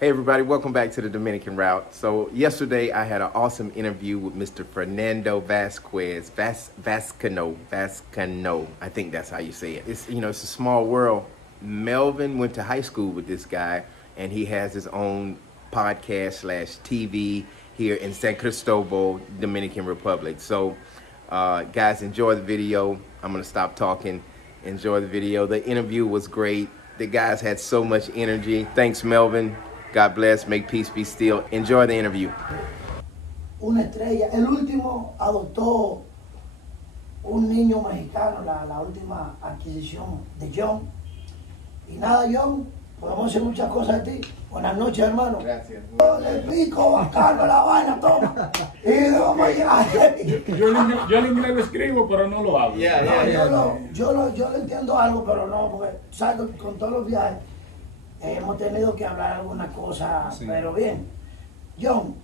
Hey everybody, welcome back to the Dominican Route. So yesterday I had an awesome interview with Mr. Fernando Vasquez, Vascano, I think that's how you say it. It's a small world. Melvin went to high school with this guy and he has his own podcast / TV here in San Cristobal, Dominican Republic. So guys, enjoy the video. I'm gonna stop talking. Enjoy the video. The interview was great. The guys had so much energy. Thanks, Melvin. God bless, make peace be still. Enjoy the interview. Una estrella. El último adoptó un niño mexicano, la última adquisición de John. Y nada, John, podemos hacer muchas cosas de ti. Buenas noches, hermano. Gracias. Yo le explico bacano la vaina, toma. Y le vamos a llegar. Yo el inglés lo escribo, pero no lo hablo. Yo lo entiendo algo, pero no, porque ¿sabes? Con todos los viajes hemos tenido que hablar algunas cosas, sí. Pero bien. John,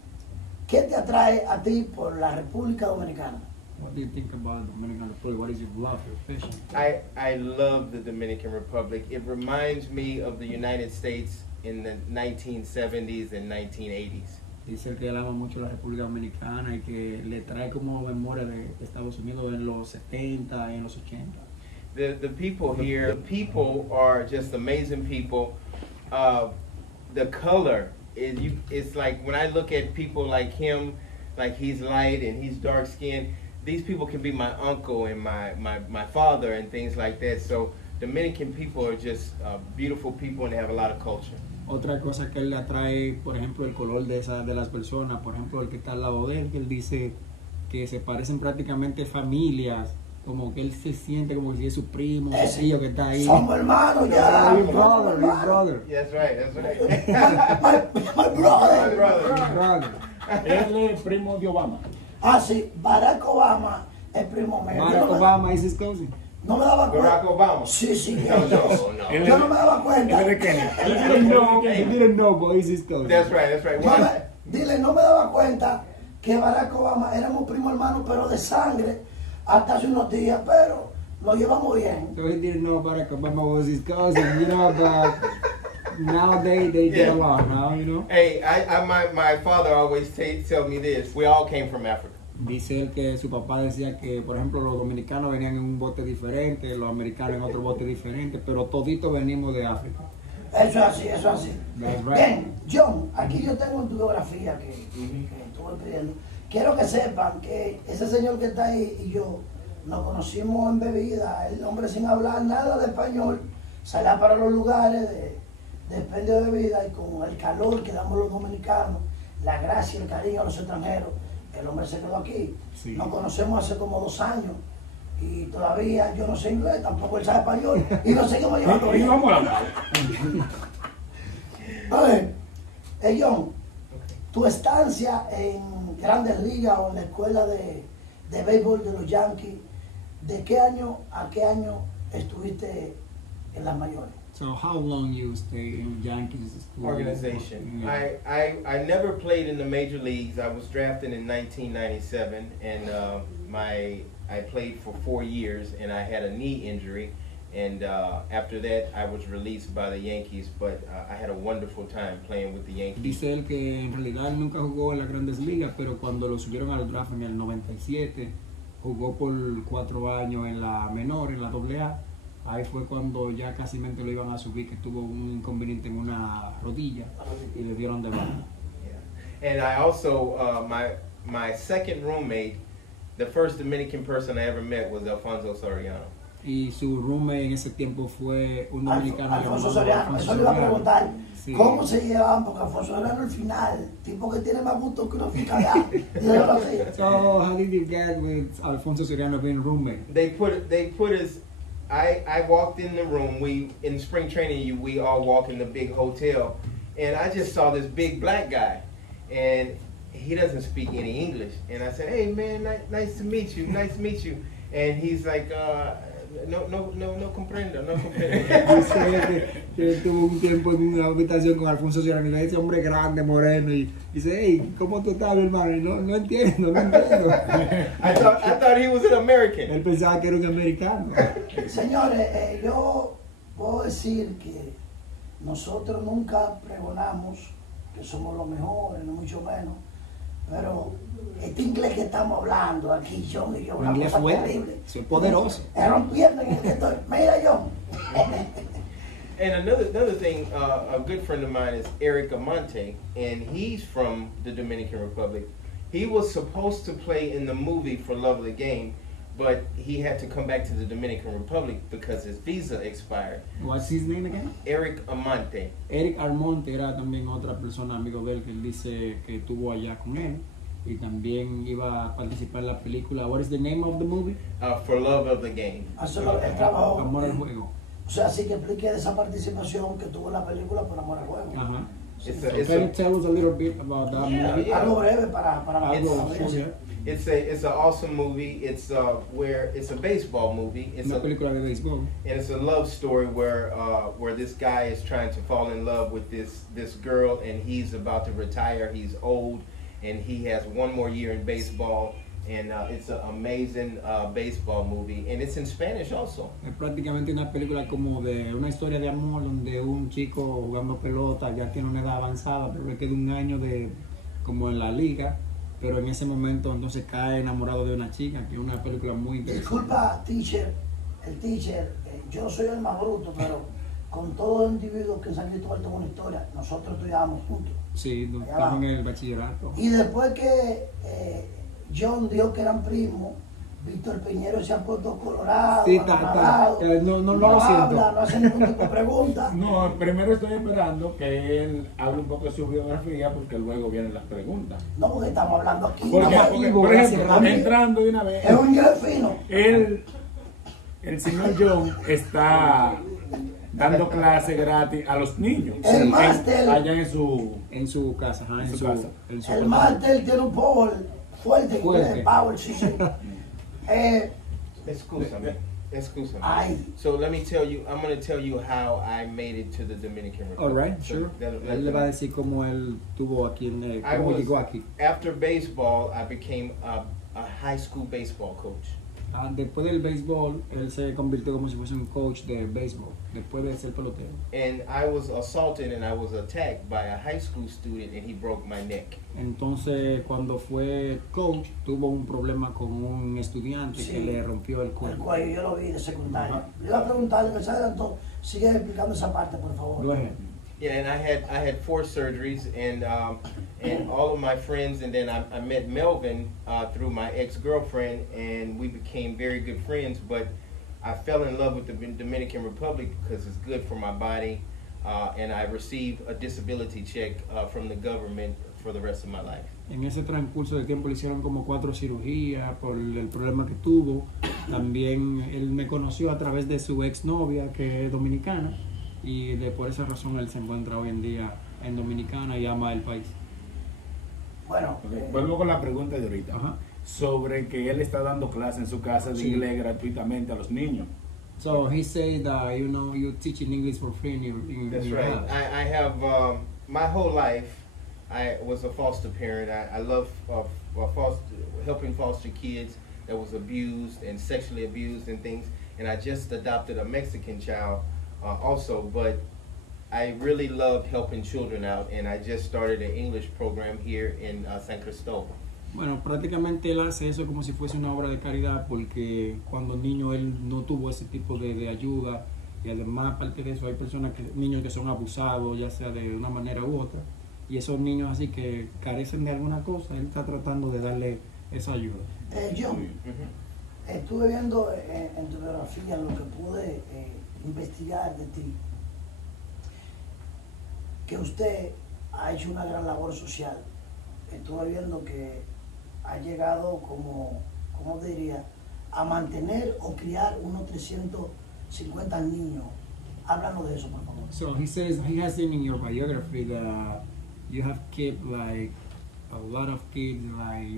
¿qué te atrae a ti por la República Dominicana? What do you think about the Dominican Republic? What is your love for fishing? I love the Dominican Republic. It reminds me of the United States in the 1970s and 1980s. Dice que él ama mucho la República Dominicana y que le trae como memoria de Estados Unidos en los 70 y en los 80. The people here, the people are just amazing people. The color it's like when I look at people like him, like he's light and he's dark skinned, these people can be my uncle and my father and things like that. So Dominican people are just beautiful people and they have a lot of culture. Otra cosa que él le atrae, por ejemplo, el color de las personas, por ejemplo, el que está al lado de él, que él dice que se parecen prácticamente familias, como que él se siente como si es su primo, su tío que está ahí. Somos hermanos ya. Your brother. That's right. My brother. Él es primo de Obama. Ah, sí, Barack Obama es primo mío. Barack Obama is his cousin. No me daba cuenta. Barack Obama. Sí. No. Yo no me daba cuenta. Él es de Kenia. He didn't know, but he's his cousin. That's right. Dile, no me daba cuenta que Barack Obama éramos primo hermano, pero de sangre, hasta hace unos días, pero lo llevamos bien. So he didn't know Barack Obama was his cousin, but now they get along now, Hey, my father always tell me this. We all came from Africa. Dice él que su papá decía que, por ejemplo, los dominicanos venían en un bote diferente, los americanos en otro bote diferente, pero toditos venimos de África. Eso es así. That's right. Bien, John, aquí yo tengo tu biografía que estuve pidiendo. Quiero que sepan que ese señor que está ahí y yo nos conocimos en bebida, el hombre sin hablar nada de español, salía para los lugares de expendio de bebida y con el calor que damos los dominicanos, la gracia y el cariño a los extranjeros, el hombre se quedó aquí. Sí. Nos conocemos hace como 2 años y todavía yo no sé inglés, tampoco él sabe español y nos seguimos llevando bien. John, tu estancia en Grandes Ligas o en la escuela de béisbol de los Yankees, ¿de qué año a qué año estuviste en las mayores? So how long you stay in Yankees organization? Yeah. I never played in the major leagues. I was drafted in 1997 and I played for 4 years and I had a knee injury. And after that, I was released by the Yankees, but I had a wonderful time playing with the Yankees. Dice él que en realidad nunca jugó en las Grandes Ligas, pero cuando lo subieron al draft en el 97, jugó por 4 años en la menor, en la AA. Ahí fue cuando ya casi lo iban a subir, que tuvo un inconveniente en una rodilla y le dieron de baja. Yeah. And I also, my second roommate, the first Dominican person I ever met was Alfonso Soriano. Y su roommate en ese tiempo fue un dominicano. Alfonso Soriano, eso le iba a preguntar. Sí. ¿Cómo se llevaban? Porque Alfonso Soriano al final, tipo que tiene más gusto que una fiscalía. So how did you get with Alfonso Soriano being roommate? They put us. I walked in the room. In spring training, we all walk in the big hotel, and I just saw this big black guy, and he doesn't speak any English. And I said, "Hey man, nice to meet you. Nice to meet you." And he's like, no comprendo. Dice que tuvo un tiempo en una habitación con Alfonso Soriano y ese hombre grande, moreno, y dice, hey, ¿cómo tú estás, mi hermano? Y no entiendo. I thought he was an American. Él pensaba que era un americano. Señores, yo puedo decir que nosotros nunca pregonamos que somos los mejores, no mucho menos. Pero este inglés que estamos hablando aquí, John y yo, una inglés cosa fuerte, terrible. soy poderoso. Es rompiendo en el que estoy. Mira, John. And another thing, a good friend of mine is Eric Amante, and he's from the Dominican Republic. He was supposed to play in the movie For Love of the Game, but he had to come back to the Dominican Republic because his visa expired. What's his name again? Eric Amante. Eric Armonte era también otra persona, amigo de él, que él dice que estuvo allá con él y también iba a participar en la película. What is the name of the movie? For Love of the Game. Él trabajó. Amor al juego. O sea, sí que explique de esa participación que tuvo en la película por Amor al Juego. Ajá. It's So a- can you tell us a little bit about that movie? Yeah. Algo breve para Algo, la audiencia. It's an awesome movie. It's where it's a baseball movie. It's Una a, película de béisbol. and it's a love story where this guy is trying to fall in love with this girl, and he's about to retire. He's old, and he has one more year in baseball. And it's an amazing baseball movie, and it's in Spanish also. Es prácticamente una película como de una historia de amor donde un chico jugando pelota ya tiene una edad avanzada, pero le queda un año de como en la liga, pero en ese momento entonces cae enamorado de una chica, que es una película muy interesante. Disculpa, el teacher, yo soy el más bruto, pero con todos los individuos que en San Cristóbal tengo una historia, nosotros estudiábamos juntos. Sí, Allá estamos va. en el bachillerato. Y después que John dijo que eran primos, Víctor Piñero se ha puesto colorado, Sí, amarrado, no lo habla, siento. no hace ningún tipo de pregunta. No, primero estoy esperando que él hable un poco de su biografía porque luego vienen las preguntas. No, porque estamos hablando aquí. Porque, no, porque, Hugo, por ejemplo, gracias, entrando de una vez, es un inglés fino. el señor John está dando clase gratis a los niños. El máster. Allá en su... En su casa, ajá, En su casa. en su El máster tiene un power fuerte, Fuerte. power, sí, sí. Excúsame. Excúsame. Ay, So let me tell you. I'm going to tell you how I made it to the Dominican Republic. All right, So sure. Él le va a decir cómo él tuvo aquí, I cómo was- llegó aquí. After baseball, I became a high school baseball coach. Después del béisbol, él se convirtió como si fuese un coach de béisbol, después de ser pelotero. And I was assaulted and I was attacked by a high school student, and he broke my neck. Entonces, cuando fue coach, tuvo un problema con un estudiante Sí. que le rompió el el cuello. cuello, yo lo vi de secundaria. Ajá. Le iba a preguntarle, que se adelantó. Sigue explicando esa parte, por favor. Go ahead. Yeah, and I had 4 surgeries, and all of my friends, and then I met Melvin through my ex-girlfriend, and we became very good friends. But I fell in love with the Dominican Republic because it's good for my body, and I received a disability check from the government for the rest of my life. En ese transcurso de tiempo le hicieron como 4 cirugías por el problema que tuvo. También él me conoció a través de su exnovia, que es dominicana, y por esa razón él se encuentra hoy en día en Dominicana y ama el país. Bueno, Ok, vuelvo con la pregunta de ahorita. Ajá. Sobre que él está dando clases en su casa de Sí. inglés gratuitamente a los niños. So he said that you teaching English for free in That's your right. house. I have my whole life. I was a foster parent. I love helping foster kids that was abused and sexually abused and things. And I just adopted a Mexican child also. But I really love helping children out, and I just started an English program here in San Cristóbal. Bueno, prácticamente él hace eso como si fuese una obra de caridad, porque cuando niño él no tuvo ese tipo de ayuda, y además aparte de eso hay niños que son abusados, ya sea de una manera u otra, y esos niños así que carecen de alguna cosa, él está tratando de darle esa ayuda. John, Mhm. estuve viendo en tu biografía lo que pude investigar de ti, que usted ha hecho una gran labor social. Estuve viendo que ha llegado como, ¿cómo diría?, a mantener o criar unos 350 niños. Háblanos de eso, por favor. So he says, he has seen in your biography that you have kept like a lot of kids, like,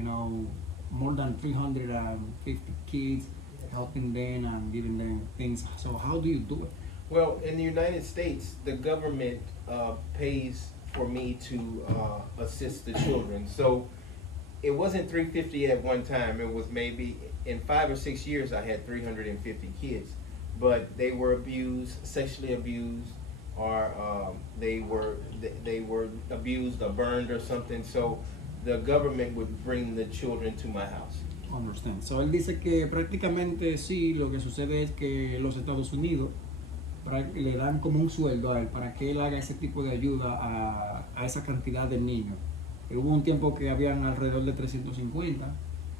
more than 350 kids, helping them and giving them things. So how do you do it? Well, in the United States, the government pays for me to assist the children. So it wasn't 350 at one time. It was maybe in 5 or 6 years I had 350 kids, but they were abused, sexually abused, or they were abused or burned or something. So the government would bring the children to my house. Understand. So él dice que prácticamente sí, lo que sucede es que los Estados Unidos le dan como un sueldo a él para que él haga ese tipo de ayuda a esa cantidad de niños. Hubo un tiempo que habían alrededor de 350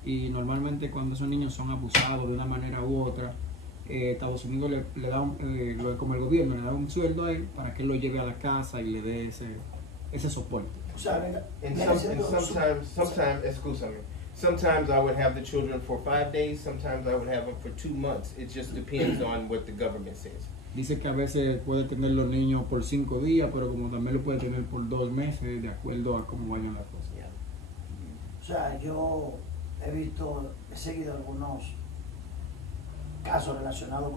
y normalmente cuando esos niños son abusados de una manera u otra, Estados Unidos le da como el gobierno le da un sueldo a él para que él lo lleve a la casa y le dé ese soporte. O sea, venga, And, viene some, and siendo sometimes, excuse me, sometimes I would have the children for 5 days, sometimes I would have them for 2 months. It just depends on what the government says. Dice que a veces puede tener los niños por 5 días, pero como también lo puede tener por 2 meses, de acuerdo a cómo vayan las cosas. Yeah. O sea, yo he seguido algunos casos relacionados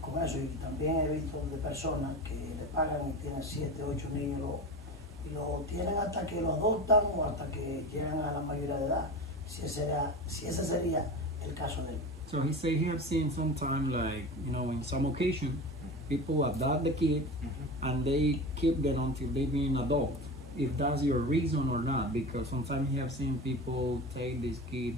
con eso y también he visto de personas que le pagan y tienen 7, 8 niños y lo tienen hasta que lo adoptan o hasta que llegan a la mayoría de edad, si ese sería el caso de él. So he say he have seen sometime like, in some occasion, people adopt the kid and they keep them until they be an adult. If that's your reason or not, because sometimes he have seen people take this kid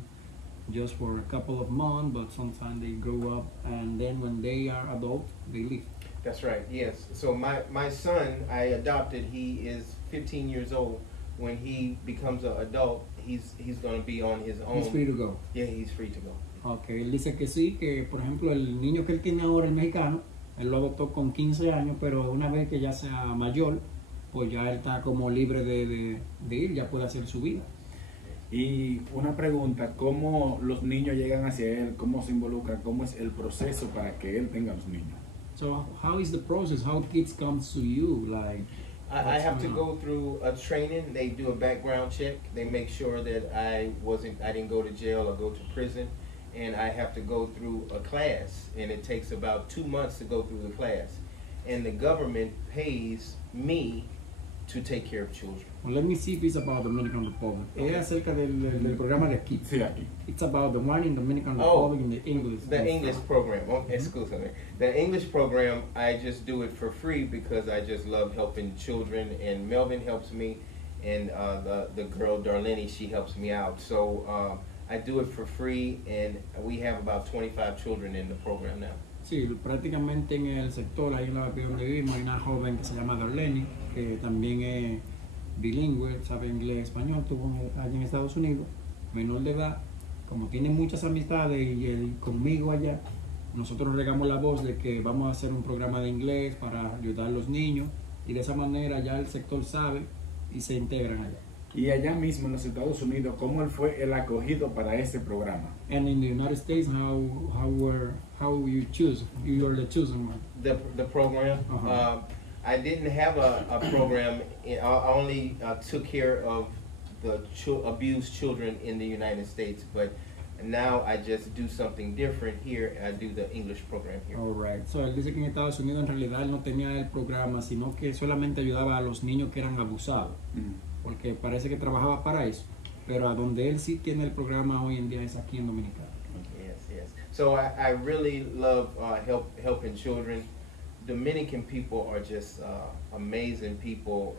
just for a couple of months, but sometimes they grow up and then when they are adult, they leave. That's right, yes. So my son, I adopted, he is 15 years old. When he becomes an adult, he's going to be on his own. He's free to go. Yeah, he's free to go. Okay, él dice que sí, que por ejemplo el niño que él tiene ahora, el mexicano, él lo adoptó con 15 años, pero una vez que ya sea mayor, pues ya él está como libre de ir, ya puede hacer su vida. Y una pregunta, ¿cómo los niños llegan hacia él? ¿Cómo se involucran? ¿Cómo es el proceso para que él tenga los niños? So how is the process? How kids come to you? Like I have to go through a training. They do a background check. They make sure that I didn't go to jail or go to prison. And I have to go through a class, and it takes about 2 months to go through the class. And the government pays me to take care of children. Well, let me see if it's about Dominican Republic. Okay. Es acerca del programa de kids. Sí, aquí. It's about the one in Dominican Oh, Republic in the English. The English program. Oh, excuse me. The English program, I just do it for free because I just love helping children, and Melvin helps me, and the girl Darlene, she helps me out. So I do it for free, and we have about 25 children in the program now. Sí, prácticamente en el sector, ahí en la parte donde vivimos, hay una joven que se llama Darlene, que también es bilingüe, sabe inglés y español, estuvo allá en Estados Unidos, menor de edad, como tiene muchas amistades y conmigo allá, nosotros regamos la voz de que vamos a hacer un programa de inglés para ayudar a los niños y de esa manera ya el sector sabe y se integran allá. Y allá mismo en los Estados Unidos, ¿cómo fue el acogido para ese programa? And in the United States, how you choose? You are the chosen one. The program. Uh-huh. I didn't have a program. I only took care of the abused children in the United States, but now I just do something different here. I do the English program here. All right. So él dice que en Estados Unidos en realidad él no tenía el programa, sino que solamente ayudaba a los niños que eran abusados, porque parece que trabajaba para eso. Pero a donde él sí tiene el programa hoy en día es aquí en Dominicana. Yes. So I really love helping children. Dominican people are just amazing people.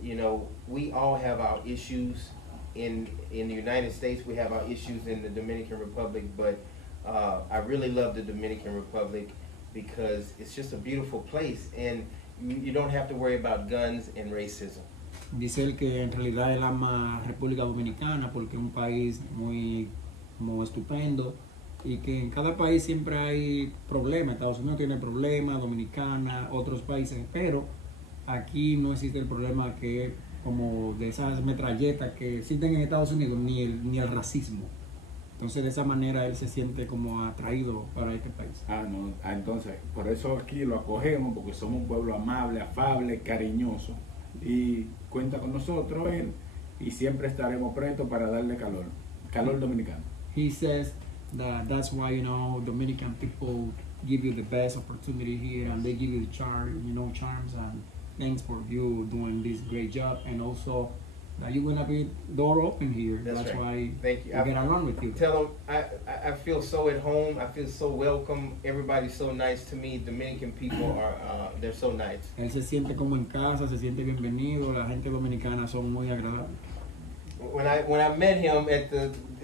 We all have our issues. In the United States, we have our issues in the Dominican Republic, but I really love the Dominican Republic because it's just a beautiful place, and you don't have to worry about guns and racism. Dice él que en realidad él ama República Dominicana porque es un país muy estupendo y que en cada país siempre hay problemas. Estados Unidos tiene problemas, Dominicana, otros países, pero aquí no existe el problema que es como de esas metralletas que existen en Estados Unidos, ni el racismo. Entonces de esa manera él se siente como atraído para este país. Entonces por eso aquí lo acogemos, porque somos un pueblo amable, afable, cariñoso, y cuenta con nosotros él, y siempre estaremos prestos para darle calor dominicano. He says that's why Dominican people give you the best opportunity here, and they give you the charms and thanks for you doing this great job. And also that you're gonna be door open here. That's That's right. why Thank you. we get along with you. Tell them I feel so at home. I feel so welcome. Everybody's so nice to me. Dominican people are they're so nice. Él se siente como en casa, se siente bienvenido. La gente dominicana son muy agradables. When I met him at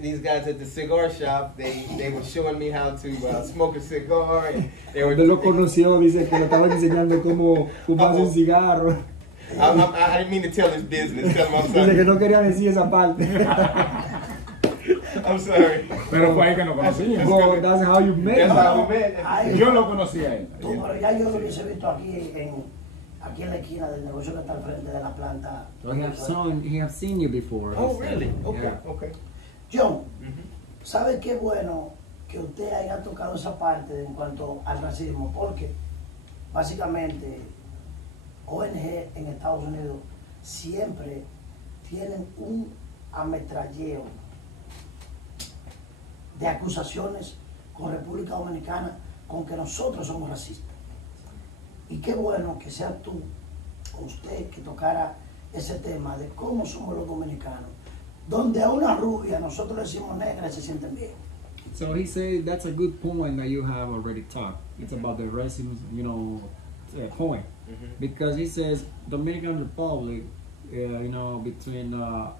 these guys at the cigar shop, they were showing me how to smoke a cigar, and they were. Cuando lo conoció, dice que le estaban enseñando cómo fumarse un cigarro. I didn't mean to tell his business. Tell him I'm Dice que sorry. no quería decir esa parte. I'm sorry. Pero fue ahí que nos conocimos. Well, that's how you met. That's how we met. Ay, Yo lo conocí a él. tú, pero ya yo lo hubiese visto aquí en la esquina del negocio que está al frente de la planta. So he have seen you before. Oh, He said. really? Okay. Yeah. Okay. John, Mhm. ¿sabe qué bueno que usted haya tocado esa parte en cuanto al racismo? Porque básicamente ONG en Estados Unidos siempre tienen un ametralleo de acusaciones con República Dominicana con que nosotros somos racistas. Y qué bueno que sea tú o usted que tocara ese tema de cómo somos los dominicanos, donde a una rubia nosotros le decimos negra y se sienten bien. So he said that's a good point that you have already talked. It's about the racism, point. Mhm. Because he says Dominican Republic, between the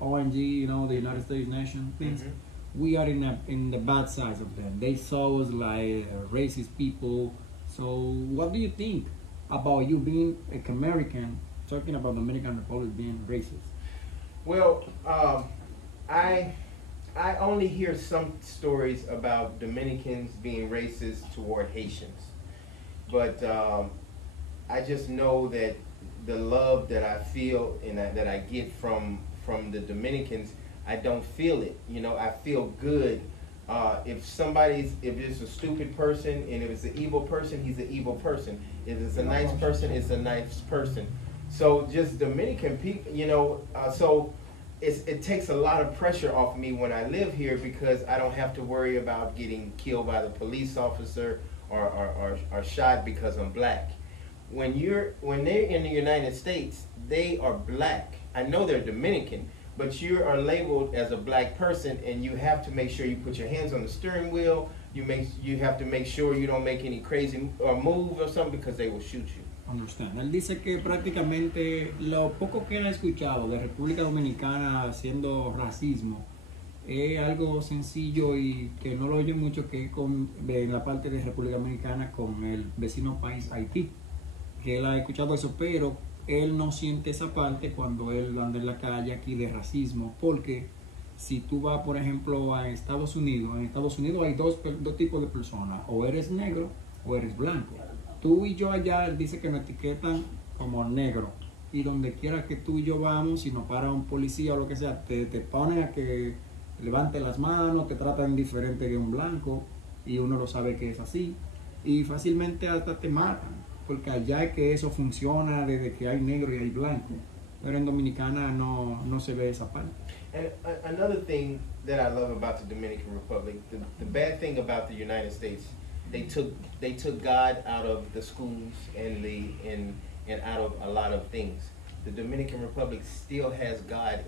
ONG, the United States nation things, Mhm. we are in the bad sides of them. They saw us like racist people. So what do you think about you being like American, talking about Dominican Republic being racist? Well, I only hear some stories about Dominicans being racist toward Haitians, but I just know that the love that I feel and that I get from the Dominicans, I don't feel it. I feel good. If it's a stupid person, and if it's an evil person, he's an evil person. If it's a nice person, it's a nice person. So just Dominican people, so it takes a lot of pressure off me when I live here, because I don't have to worry about getting killed by the police officer or shot because I'm black. When they're in the United States, they are black. I know they're Dominican, but you are labeled as a black person, and you have to make sure you put your hands on the steering wheel. You have to make sure you don't make any crazy move or something, because they will shoot you. Understand. Él dice que prácticamente lo poco que él ha escuchado de República Dominicana haciendo racismo es algo sencillo y que no lo oye mucho, que es en la parte de República Dominicana con el vecino país Haití, que él ha escuchado eso, pero él no siente esa parte cuando él anda en la calle aquí de racismo, porque si tú vas, por ejemplo, a Estados Unidos, en Estados Unidos hay dos tipos de personas, o eres negro o eres blanco. Tú y yo allá, él dice que nos etiquetan como negro, y donde quiera que tú y yo vamos, si nos para un policía o lo que sea, te ponen a que levante las manos, te tratan diferente que un blanco, y uno lo sabe que es así, y fácilmente hasta te matan, porque allá es que eso funciona desde que hay negro y hay blanco, pero en Dominicana no se ve esa parte. And another thing that I love about the Dominican Republic, the bad thing about the United States, they took God out of the schools and out of a lot of things. The Dominican Republic still has God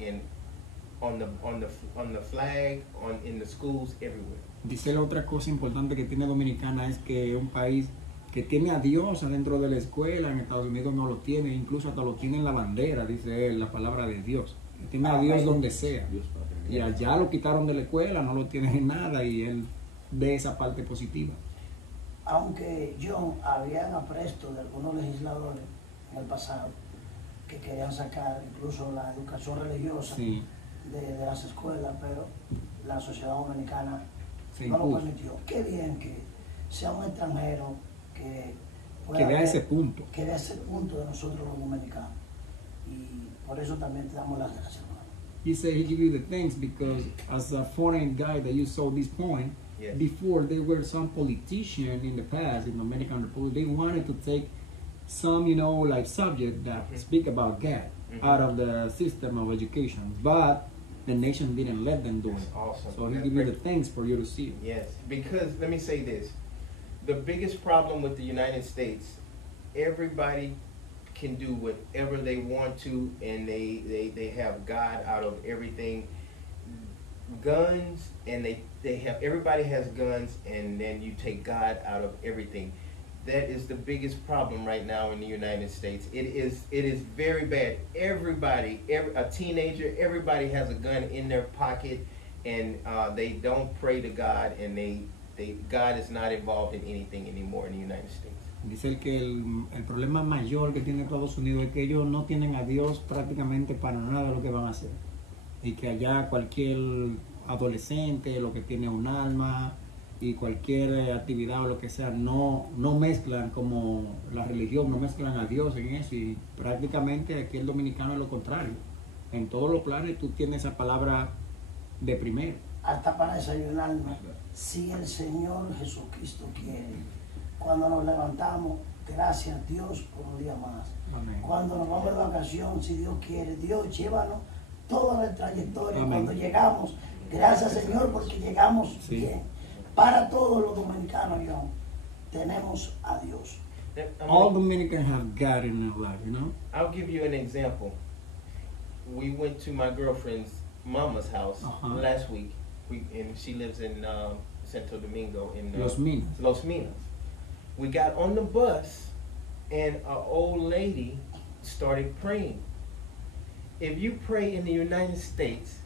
on the flag, in the schools, everywhere. Dice la otra cosa importante que tiene Dominicana es que es un país que tiene a Dios adentro de la escuela. En Estados Unidos no lo tiene, incluso hasta lo tiene en la bandera, dice él, la palabra de Dios. Tiene a Dios donde sea. Y allá lo quitaron de la escuela, no lo tiene en nada, y él ve esa parte positiva. Aunque John, habían apresto de algunos legisladores en el pasado que querían sacar incluso la educación religiosa Sí. de las escuelas, pero la sociedad dominicana Se no lo impuso. permitió. Qué bien que sea un extranjero que Que vea ver- ese punto. que vea ese punto de nosotros los dominicanos. Y por eso también te damos las gracias, hermano. He said he give you the thanks because as a foreign guy that you saw this point, Yes. before there were some politicians in the past in the Dominican Republic, they wanted to take some, like subject that speak about God out of the system of education, but the nation didn't let them do That's it. awesome. So he That's give you great. the thanks for you to see it. Yes, because let me say this. The biggest problem with the United States, everybody can do whatever they want to, and they have God out of everything. Guns, and they have, everybody has guns, and then you take God out of everything. That is the biggest problem right now in the United States. It is very bad. Everybody, a teenager, everybody has a gun in their pocket, and they don't pray to God, and God is not involved in anything anymore in the United States. Dice él que el problema mayor que tiene Estados Unidos es que ellos no tienen a Dios prácticamente para nada de lo que van a hacer. Y que allá cualquier adolescente, lo que tiene un alma y cualquier actividad o lo que sea, no mezclan como la religión, no mezclan a Dios en eso. Y prácticamente aquí el dominicano es lo contrario. En todos los planes tú tienes esa palabra de primero. Hasta para desayunarnos, si el Señor Jesucristo quiere. Cuando nos levantamos, gracias a Dios por un día más. Amén. Cuando nos vamos de vacación, si Dios quiere, Dios llévanos toda la trayectoria. Amén. Cuando llegamos, gracias Señor porque llegamos bien. Para todos los dominicanos, yo, tenemos a Dios. All Dominicans have God in their life, you know? I'll give you an example. We went to my girlfriend's mama's house last week, and she lives in Santo Domingo in Los Minas. Los Minas. We got on the bus, and an old lady started praying. If you pray in the United States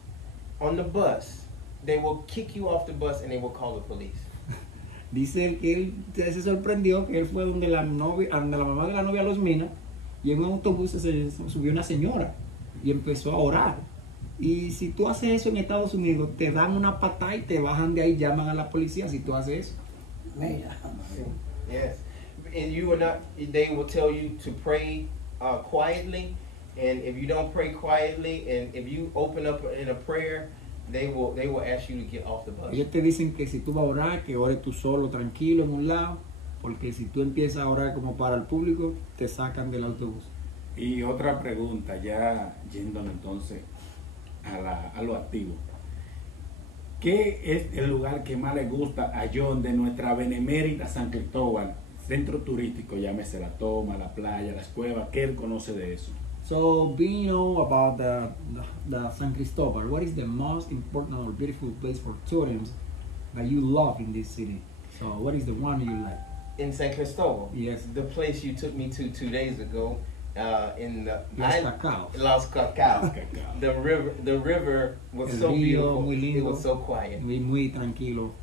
on the bus, they will kick you off the bus and they will call the police. Dice él que él se sorprendió que él fue donde la mamá de la novia Los Minas, y en un autobús se subió una señora y empezó a orar. Y si tú haces eso en Estados Unidos, te dan una patada y te bajan de ahí, llaman a la policía si tú haces eso. Mira. Yes, and you will not. They will tell you to pray quietly, and if you don't pray quietly, and if you open up in a prayer, they will ask you to get off the bus. Ellos te dicen que si tú vas a orar, que ores tú solo, tranquilo, en un lado, porque si tú empiezas a orar como para el público, te sacan del autobús. Y otra pregunta, ya yéndonos entonces a lo activo. ¿Qué es el lugar que más le gusta a John de nuestra benemérita San Cristóbal? Centro turístico, llámese la Toma, la playa, las cuevas, ¿qué él conoce de eso? So, being about the San Cristobal, what is the most important or beautiful place for tourists that you love in this city? So, what is the one you like? In San Cristobal, Yes. the place you took me to 2 days ago, in the Los Cacaos. The river was El so río, beautiful. muy lindo. It was so quiet. Muy tranquilo.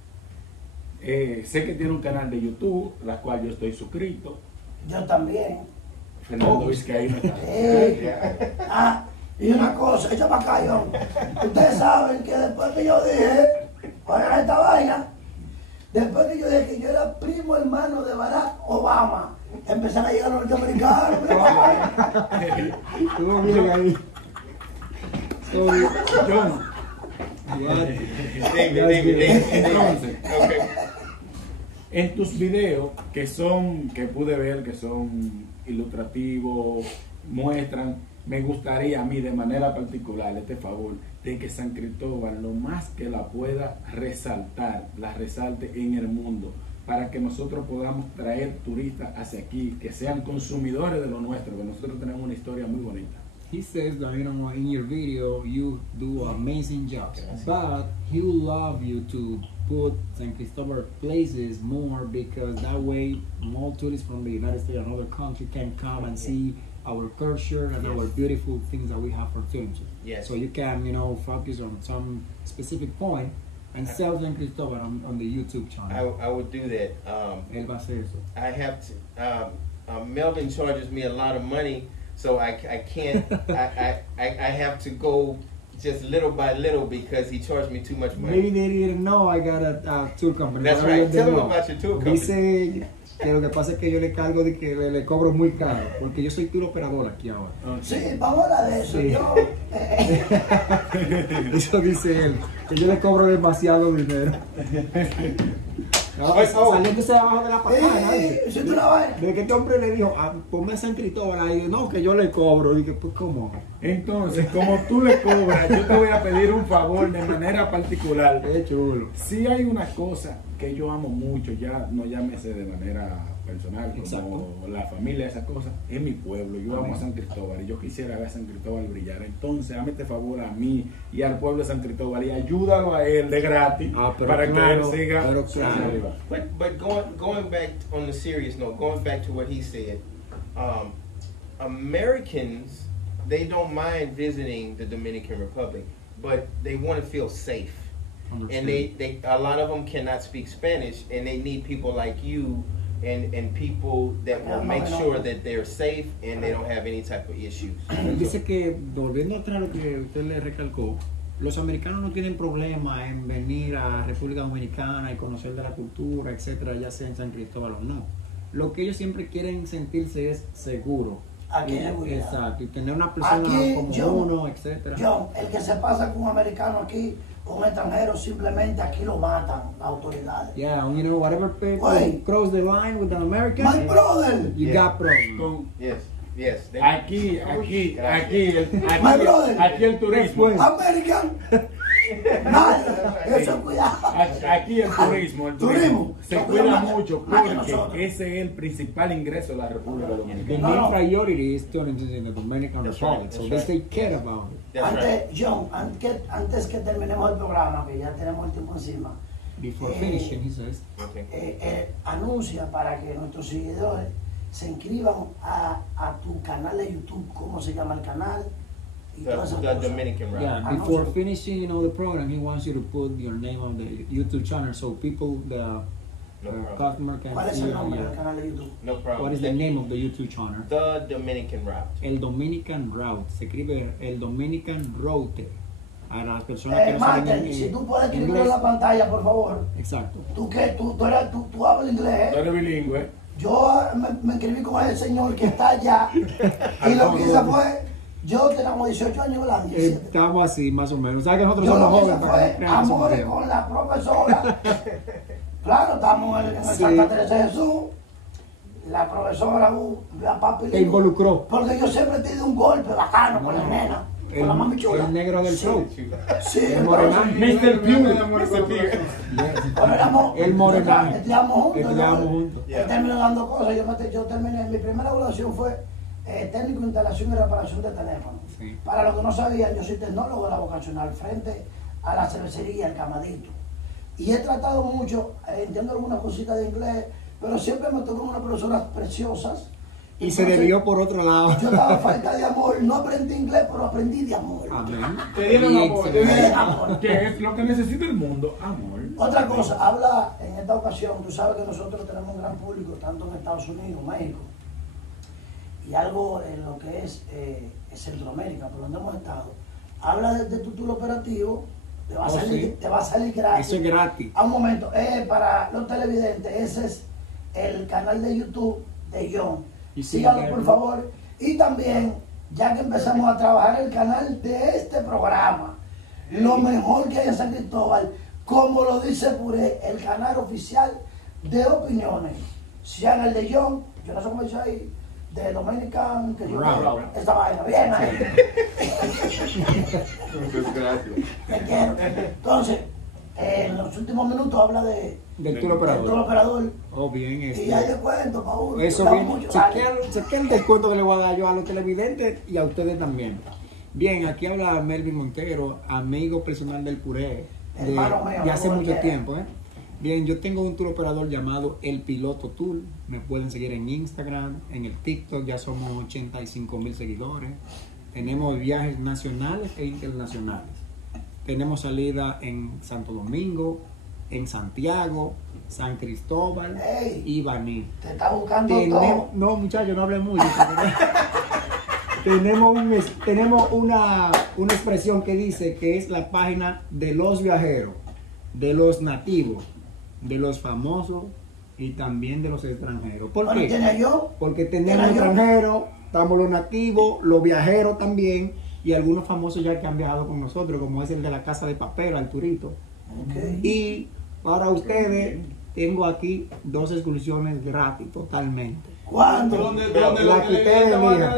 Sé que tiene un canal de YouTube, la cual yo estoy suscrito. Yo también. Fernando Vizcaíno está. Y una cosa, echa para acá, yo. Ustedes saben que después que yo dije, oigan esta vaina, después que yo dije que yo era primo hermano de Barack Obama, empezaron a llegar los norteamericanos. Estuvo bien ahí. So, John, entonces, en tus videos que pude ver que son ilustrativos, muestran, me gustaría a mí de manera particular este favor de que San Cristóbal lo más que la pueda resaltar, la resalte en el mundo, para que nosotros podamos traer turistas hacia aquí, que sean consumidores de lo nuestro, que nosotros tenemos una historia muy bonita. he says that, you know, in your video you do amazing jobs, but he would love you to put San Cristobal places more, because that way more tourists from the United States and other countries can come and see our culture and our beautiful things that we have for tourism. Yes. So you can, you know, focus on some specific point and sell San Cristobal on the YouTube channel. I would do that. Él va a hacer eso. I have to. Melvin charges me a lot of money, so I can't. I have to go just little by little because he charged me too much money. Maybe they didn't know I got a tour company. That's but I right. let them Tell them know. about your tour company. Dice que lo que pasa es que yo le cargo de que le cobro muy caro, porque yo soy tour operador aquí ahora. Sí, vamos a hablar de eso. Sí. Yo, Eso dice él, que yo le cobro demasiado dinero. Saliéndose abajo de la patana. eso es una vaina. De que este hombre le dijo, ponme San Cristóbal ahí, no, que yo le cobro. Dije, pues, ¿cómo? Entonces, como tú le cobras, yo te voy a pedir un favor de manera particular. Qué chulo. Si hay una cosa que yo amo mucho, ya no llámese de manera personal, como la familia, esas cosas, es mi pueblo. Yo amo a San Cristóbal y yo quisiera ver a San Cristóbal brillar. Entonces, hazme este favor a mí y al pueblo de San Cristóbal y ayúdalo a él de gratis para que él siga. But going back on the serious note, going back to what he said, Americans, they don't mind visiting the Dominican Republic, but they want to feel safe. And they a lot of them cannot speak Spanish, and they need people like you and people that will make sure that they're safe and they don't have any type of issues. Él dice que, volviendo atrás a lo que usted le recalcó, los americanos no tienen problema en venir a República Dominicana y conocer de la cultura, etcétera, ya sea en San Cristóbal o no. Lo que ellos siempre quieren sentirse es seguro. Aquí exacto, y tener una persona como uno, etcétera. John, el que se pasa con un americano aquí, con un extranjero, simplemente aquí lo matan las autoridades. Yeah, you know, whatever people cross the line with an American, my brother, you got problems. Yes. Aquí el turismo. American. Nada, eso cuidado. Aquí el turismo se cuida mucho porque ese es el principal ingreso de la República Dominicana. The main priority is tourism in the Dominican Republic, so they take care about it. John, antes que terminemos el programa, que ya tenemos el tiempo encima, before finishing, he says, anuncia para que nuestros seguidores se inscriban a tu canal de YouTube. ¿Cómo se llama el canal? The Dominican Route. Yeah, before finishing, you know, the program, he wants you to put your name on the YouTube channel so people, the customer can ¿Cuál es see. el nombre del canal de YouTube? No problem. What is the name of the YouTube channel? The Dominican Route. El Dominican Route. Se escribe el Dominican Route. A las personas que no saben Martin, si tú puedes escribirlo en la pantalla, por favor. Exacto. Tú hablas inglés, ¿eh? Tú eres bilingüe. Yo me inscribí con ese señor que está allá y lo que hice fue, yo tenemos 18 años, ¿verdad? Estamos así, más o menos. ¿Sabes que nosotros Yo somos lo que jóvenes? hice fue amores con la profesora. Claro, estamos en el Santa Teresa de Jesús. La profesora, la papi. Te involucró. Porque yo siempre te di un golpe bacano con la nena. Con la mami chula. El negro del show. Sí, el morenaje. Mr. Pugh. El morenaje. Estudiamos juntos. Él terminó dando cosas. Yo terminé, mi primera evaluación fue técnico de instalación y reparación de teléfonos. Sí. Para los que no sabían, yo soy tecnólogo de la vocacional frente a la cervecería El Camadito. Y he tratado mucho, entiendo algunas cositas de inglés, pero siempre me tocó unas profesoras preciosas. Y se debió por otro lado. Yo estaba falta de amor, no aprendí inglés, pero aprendí de amor. Amén. Te dieron amor, amor. Que es lo que necesita el mundo, amor. Otra cosa, habla en esta ocasión, tú sabes que nosotros tenemos un gran público, tanto en Estados Unidos, México, y algo en lo que es Centroamérica, por donde hemos estado. Habla de tu tour operativo, te va a salir gratis. Eso es gratis. A un momento, para los televidentes, ese es el canal de YouTube de John. Síganlo, por favor. Y también, ya que empezamos a trabajar el canal de este programa, lo mejor que hay en San Cristóbal, como lo dice Puré, el canal oficial de opiniones. Sean el de John, yo no sé cómo dice ahí, de Dominican, que yo esta vaina, bien ahí. Te quiero. Entonces, en los últimos minutos habla del tour operador. Operador. Oh, bien. Y hay descuento, Paul. Eso bien. Chequea el descuento que le voy a dar yo a los televidentes y a ustedes también. Bien, aquí habla Melvin Montero, amigo personal del Puré, de hace mucho tiempo. Bien, yo tengo un tour operador llamado El Piloto Tour. Me pueden seguir en Instagram, en el TikTok, ya somos 85,000 seguidores. Tenemos viajes nacionales e internacionales. Tenemos salida en Santo Domingo, en Santiago, San Cristóbal y Baní. Te está buscando todo. No, muchachos, no hablen mucho. tenemos una expresión que dice que es la página de los viajeros, de los nativos, de los famosos y también de los extranjeros. ¿Por qué? Porque tenemos extranjeros, estamos los nativos, los viajeros también y algunos famosos ya que han viajado con nosotros, como es el de la Casa de Papel, Arturito. Y para ustedes tengo aquí 2 excursiones gratis totalmente. ¿Cuándo? ¿Dónde la que ustedes elijan.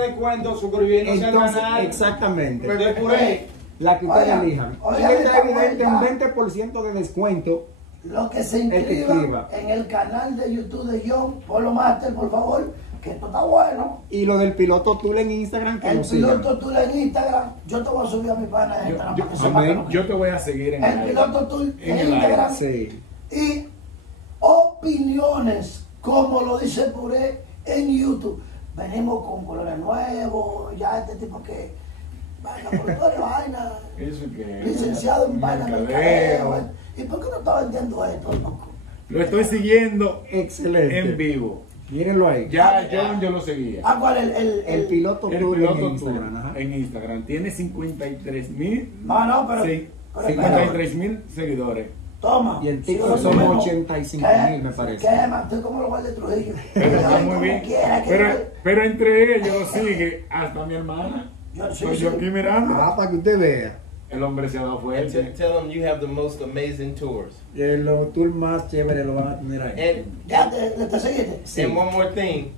Entonces, exactamente. De Puré. La que ustedes elijan. Y Oigan, está evidente un 20% de descuento Lo que se El que inscriban escriba. en el canal de YouTube de John Polo Master, por favor, que esto está bueno. Y lo del piloto Tool en Instagram, que El lo sigan. piloto Tour en Instagram, yo te voy a subir a mi pana de Instagram para que sepa amén. que no- Yo te voy a seguir en El piloto Tour en en el aire. Instagram. Sí. Y opiniones, como lo dice Puré en YouTube. Venimos con colores nuevos, ya este tipo que vaina, productores, vaina, Eso que licenciado en vaina mercadeo. mercadeo. ¿Y por qué no está vendiendo esto, loco? Lo estoy siguiendo Excelente. en vivo. Mírenlo ahí. Ya yo lo seguía. ¿Ah, cuál es El piloto El Tool piloto en Tour Instagram. Ajá. en Instagram tiene 53,000 No, pero. sí, pero 53,000 seguidores. Toma. Y en sigue TikTok lo somos mismo. 85,000, me parece. Quema, estoy como los guardias de Trujillo. Pero está Como muy bien. quiera, que Pero entre ellos lo sigue hasta mi hermana. Yo sí, Estoy sí. yo aquí mirando. Ah, para que usted vea. El hombre se ha dado And fuerte. tell them you have the most amazing tours. Los tours más chéveres lo van a tener ahí. And Ya te seguiste. Sí. And one more thing,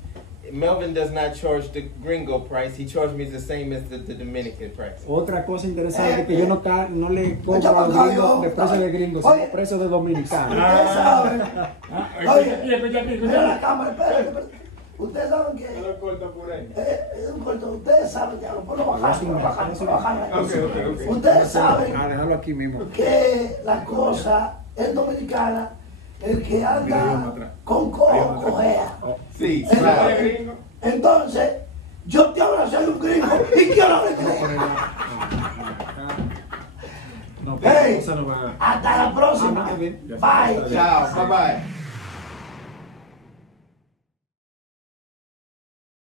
Melvin does not charge the gringo price. He charged me the same as the Dominican price. Otra cosa interesante que yo no le cobro a los Oye, gringos de precio de gringos, sino oye. precio de dominicanos. Ustedes saben. Escucha aquí, escucha aquí, Mira escucha la aquí. cámara, espérate. Ustedes saben que. lo corta por ahí. Es un corto. Ustedes saben, ya lo puedo bajar, puedo bajar. Ok. Ustedes saben Ah, déjalo aquí mismo. que la cosa es dominicana. El que Mira, hay uno anda atrás. con Hay cojo, uno atrás. cojea. Sí, Entonces, entonces, yo te abracé un gringo y quiero que No, Hey. eso no va. Hasta la próxima. Ah, muy bien. Bye. Ciao. Bye bye.